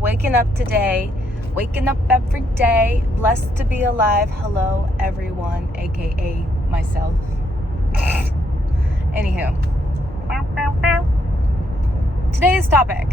Waking up today, waking up every day, blessed to be alive. Hello, everyone, aka myself. Anywho, today's topic: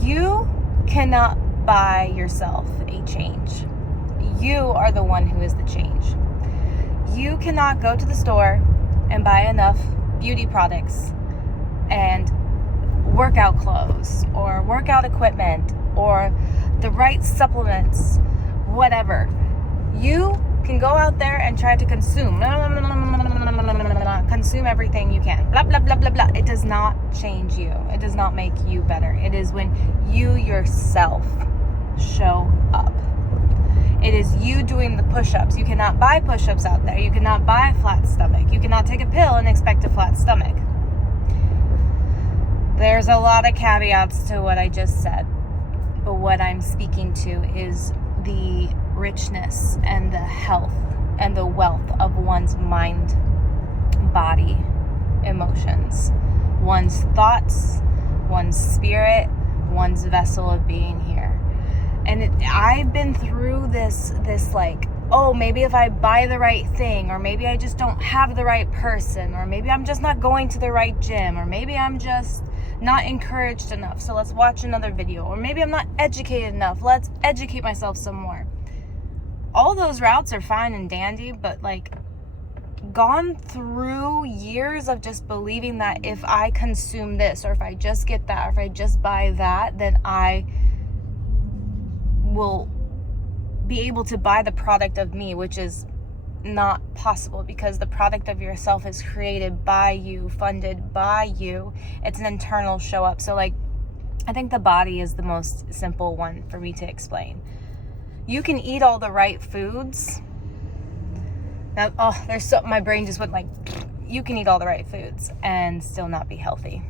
you cannot buy yourself a change. You are the one who is the change. You cannot go to the store and buy enough beauty products and workout clothes or workout equipment or the right supplements, whatever. You can go out there and try to consume everything you can. Blah, blah, blah, blah, blah. It does not change you. It does not make you better. It is when you yourself show up. It is you doing the push-ups. You cannot buy push-ups out there. You cannot buy a flat stomach. You cannot take a pill and expect a flat stomach. There's a lot of caveats to what I just said, but what I'm speaking to is the richness and the health and the wealth of one's mind, body, emotions, one's thoughts, one's spirit, one's vessel of being here. And I've been through this like, oh, maybe if I buy the right thing, or maybe I just don't have the right person, or maybe I'm just not going to the right gym, or maybe I'm just not encouraged enough, so let's watch another video, or maybe I'm not educated enough, let's educate myself some more. All those routes are fine and dandy, but like, gone through years of just believing that if I consume this, or if I just get that, or if I just buy that, then I will be able to buy the product of me, which is not possible, because the product of yourself is created by you, funded by you. It's an internal show up. So like, I think the body is the most simple one for me to explain. You can eat all the right foods. Now, my brain just went like, you can eat all the right foods and still not be healthy,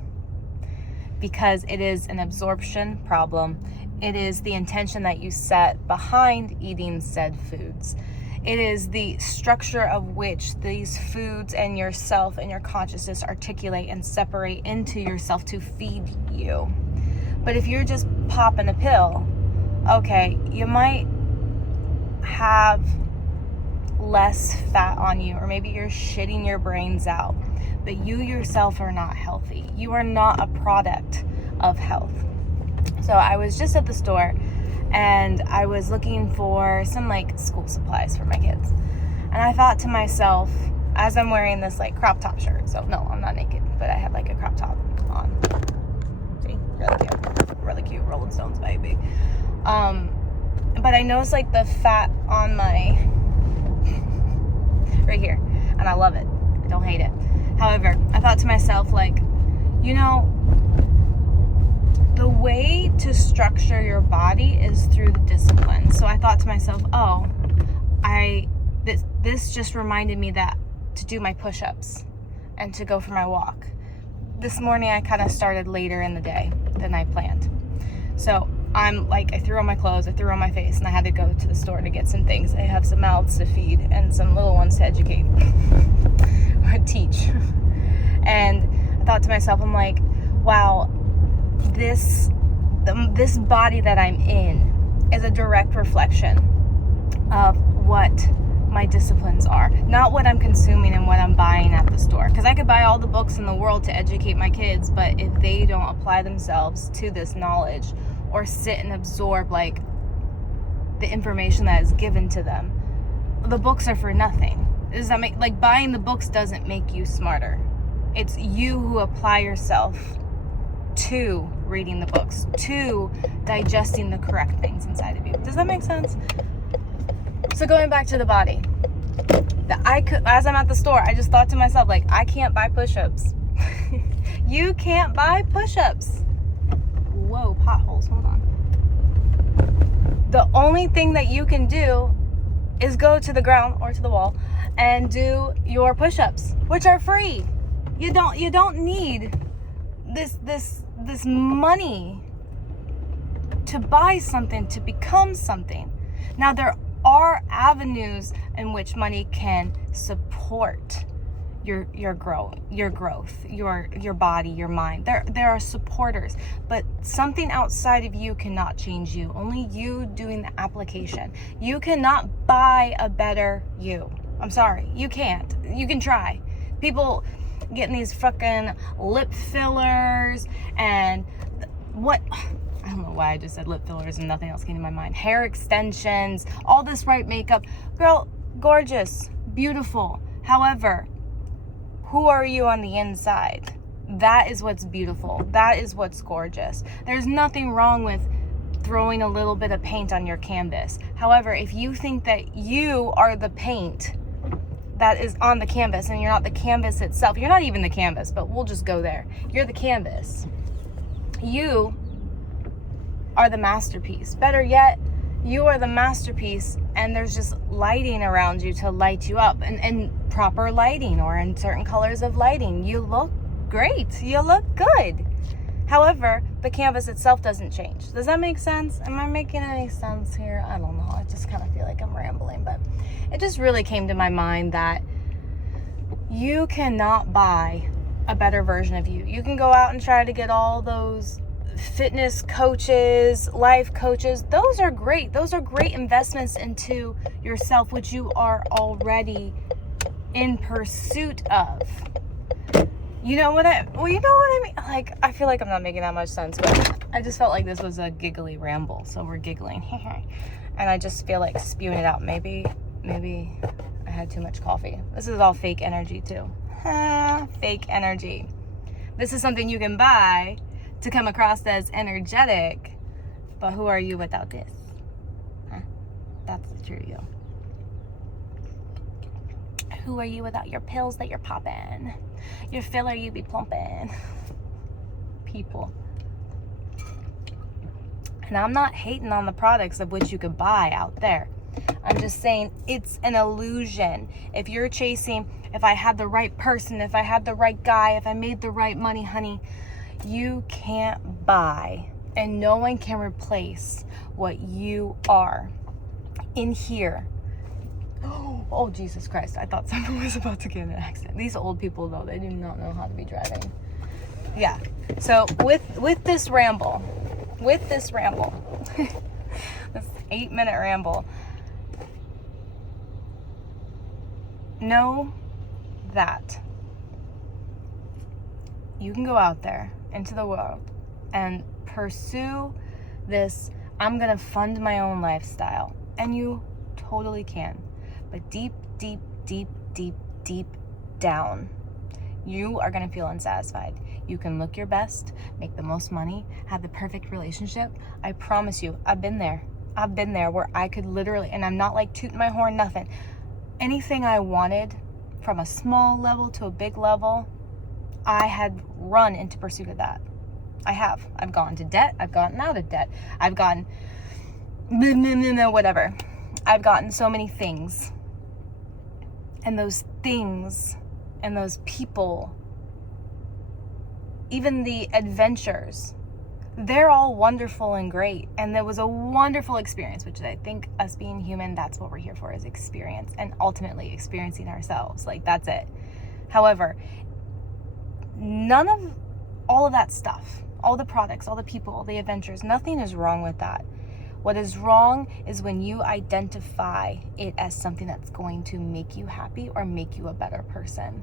because it is an absorption problem. It is the intention that you set behind eating said foods. It is the structure of which these foods and yourself and your consciousness articulate and separate into yourself to feed you. But if you're just popping a pill, okay, you might have less fat on you, or maybe you're shitting your brains out, but you yourself are not healthy. You are not a product of health. So I was just at the store and I was looking for some like school supplies for my kids. And I thought to myself, as I'm wearing this like crop top shirt, so no, I'm not naked, but I have like a crop top on. See, really cute, Rolling Stones baby. But I noticed like the fat on my, right here, and I love it. I don't hate it. However, I thought to myself, like, you know, the way to structure your body is through the discipline. So I thought to myself, this just reminded me that to do my push-ups and to go for my walk. This morning I kind of started later in the day than I planned. So I'm like, I threw on my clothes, I threw on my face, and I had to go to the store to get some things. I have some mouths to feed and some little ones to educate or teach. And I thought to myself, I'm like, wow, this body that I'm in is a direct reflection of what my disciplines are, not what I'm consuming and what I'm buying at the store. Because I could buy all the books in the world to educate my kids, but if they don't apply themselves to this knowledge or sit and absorb like the information that is given to them, the books are for nothing. Does that make, like, buying the books doesn't make you smarter. It's you who apply yourself to reading the books, to digesting the correct things inside of you. Does that make sense? So going back to the body, as I'm at the store, I just thought to myself, like, I can't buy push-ups. You can't buy push-ups. Whoa, potholes, hold on. The only thing that you can do is go to the ground or to the wall and do your push-ups, which are free. You don't need this money to buy something, to become something. Now, there are avenues in which money can support your growth, your body, your mind. There are supporters, but something outside of you cannot change you. Only you doing the application. You cannot buy a better you. I'm sorry, you can't. You can try. People getting these fucking lip fillers and what, I don't know why I just said lip fillers and nothing else came to my mind. Hair extensions, all this right makeup. Girl, gorgeous, beautiful. However, who are you on the inside? That is what's beautiful. That is what's gorgeous. There's nothing wrong with throwing a little bit of paint on your canvas. However, if you think that you are the paint that is on the canvas and you're not the canvas itself, you're not even the canvas, but we'll just go there. You're the canvas. You are the masterpiece. Better yet, you are the masterpiece, and there's just lighting around you to light you up, and proper lighting or in certain colors of lighting. You look great. You look good. However, the canvas itself doesn't change. Does that make sense? Am I making any sense here? I don't know. I just kind of feel like I'm rambling, but it just really came to my mind that you cannot buy a better version of you. You can go out and try to get all those fitness coaches, life coaches. Those are great. Those are great investments into yourself, which you are already in pursuit of. You know what I mean? Like, I feel like I'm not making that much sense, but I just felt like this was a giggly ramble, so we're giggling. And I just feel like spewing it out. Maybe I had too much coffee. This is all fake energy too. Fake energy. This is something you can buy to come across as energetic, but who are you without this? That's the true you. Who are you without your pills that you're popping? Your filler you be plumping. People. And I'm not hating on the products of which you could buy out there. I'm just saying it's an illusion. If you're chasing, if I had the right person, if I had the right guy, if I made the right money, honey, you can't buy, and no one can replace what you are in here. Oh, Jesus Christ. I thought someone was about to get in an accident. These old people, though, they do not know how to be driving. Yeah. So with this ramble, this 8-minute ramble, know that you can go out there into the world and pursue this, I'm gonna fund my own lifestyle, and you totally can. But deep down, you are gonna feel unsatisfied. You can look your best, make the most money, have the perfect relationship. I promise you, I've been there where I could literally, and I'm not like tooting my horn, nothing. Anything I wanted, from a small level to a big level, I had run into pursuit of that. I've gone to debt. I've gotten out of debt. I've gotten whatever. I've gotten so many things. And those things and those people, even the adventures, they're all wonderful and great. And there was a wonderful experience, which I think us being human, that's what we're here for, is experience, and ultimately experiencing ourselves. Like, that's it. However, none of all of that stuff, all the products, all the people, all the adventures, nothing is wrong with that. What is wrong is when you identify it as something that's going to make you happy or make you a better person.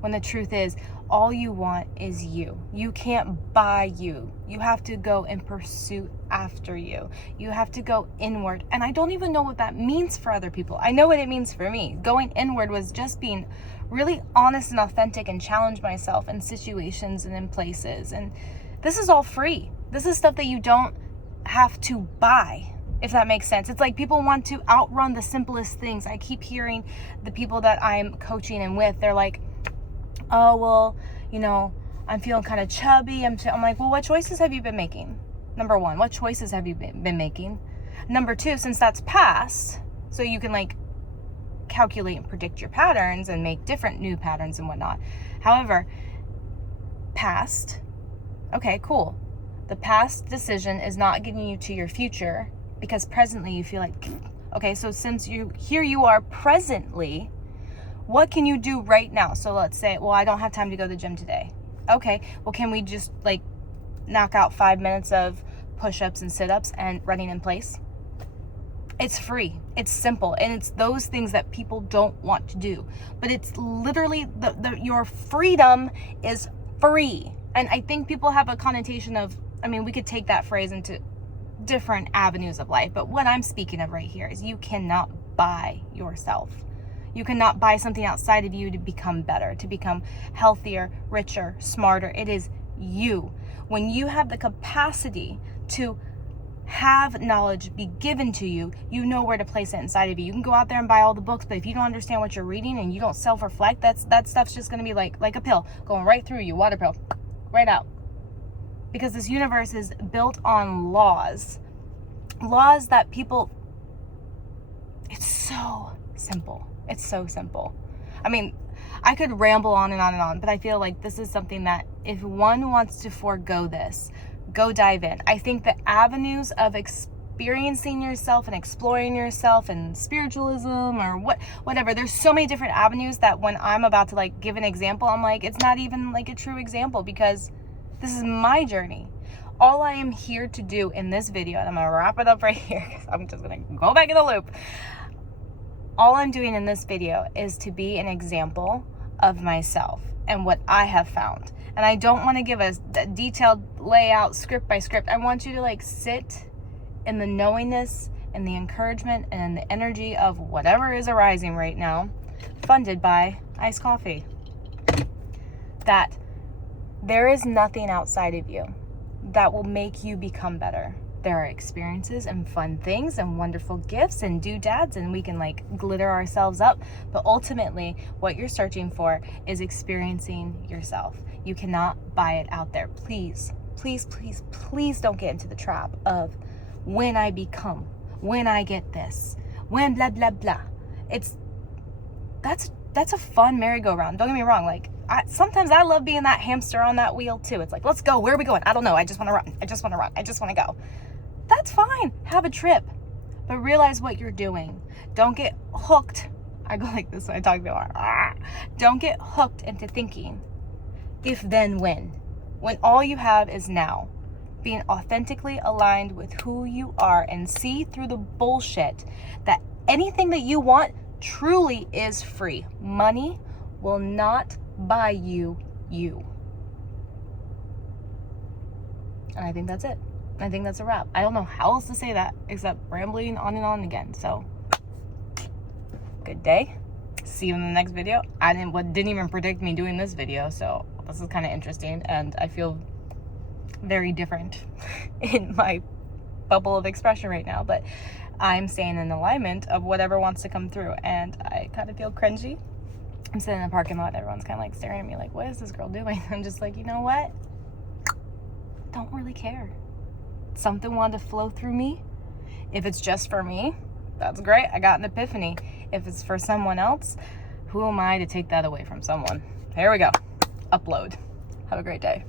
When the truth is, all you want is you. You can't buy you. You have to go and pursue after you. You have to go inward. And I don't even know what that means for other people. I know what it means for me. Going inward was just being really honest and authentic and challenge myself in situations and in places. And this is all free. This is stuff that you don't have to buy, if that makes sense. It's like people want to outrun the simplest things. I keep hearing the people that I'm coaching and with, they're like, oh, well, you know, I'm feeling kind of chubby. I'm like, well, what choices have you been making? Number one, what choices have you been making? Number two, since that's past, so you can like calculate and predict your patterns and make different new patterns and whatnot. However, past, okay, cool. The past decision is not getting you to your future because presently you feel like, okay, so since you are presently, What can you do right now? So let's say, well, I don't have time to go to the gym today. Okay, well, can we just like knock out 5 minutes of push-ups and sit-ups and running in place? It's free, it's simple, and it's those things that people don't want to do. But it's literally your freedom is free. And I think people have a connotation of, I mean, we could take that phrase into different avenues of life, but what I'm speaking of right here is you cannot buy yourself. You cannot buy something outside of you to become better, to become healthier, richer, smarter. It is you. When you have the capacity to have knowledge be given to you, you know where to place it inside of you. You can go out there and buy all the books, but if you don't understand what you're reading and you don't self-reflect, that stuff's just going to be like a pill going right through you, water pill, right out. Because this universe is built on laws that people, it's so simple. It's so simple. I mean, I could ramble on and on and on, but I feel like this is something that if one wants to forego this, go dive in. I think the avenues of experiencing yourself and exploring yourself and spiritualism or whatever, there's so many different avenues that when I'm about to like give an example, I'm like, it's not even like a true example because this is my journey. All I am here to do in this video, and I'm gonna wrap it up right here because I'm just gonna go back in the loop. All I'm doing in this video is to be an example of myself and what I have found. And I don't want to give a detailed layout script by script. I want you to like sit in the knowingness and the encouragement and the energy of whatever is arising right now, funded by iced coffee. That there is nothing outside of you that will make you become better. There are experiences and fun things and wonderful gifts and doodads, and we can like glitter ourselves up. But ultimately, what you're searching for is experiencing yourself. You cannot buy it out there. Please, please, please, please don't get into the trap of when I become, when I get this, when blah, blah, blah. That's a fun merry-go-round. Don't get me wrong. Like, sometimes I love being that hamster on that wheel too. It's like, let's go. Where are we going? I don't know. I just want to run. I just want to run. I just want to go. That's fine. Have a trip. But realize what you're doing. Don't get hooked. I go like this when I talk about Don't get hooked into thinking if, then, when. When all you have is now. Being authentically aligned with who you are and see through the bullshit that anything that you want truly is free. Money will not buy you you. And I think that's it. I think that's a wrap. I don't know how else to say that except rambling on and on again. So, good day. See you in the next video. I didn't even predict me doing this video, so this is kind of interesting, and I feel very different in my bubble of expression right now, but I'm staying in alignment of whatever wants to come through, and I kind of feel cringy. I'm sitting in the parking lot, everyone's kind of like staring at me like, what is this girl doing? I'm just like, you know what? Don't really care. Something wanted to flow through me. If it's just for me, that's great. I got an epiphany. If it's for someone else, who am I to take that away from someone? Here we go. Upload. Have a great day.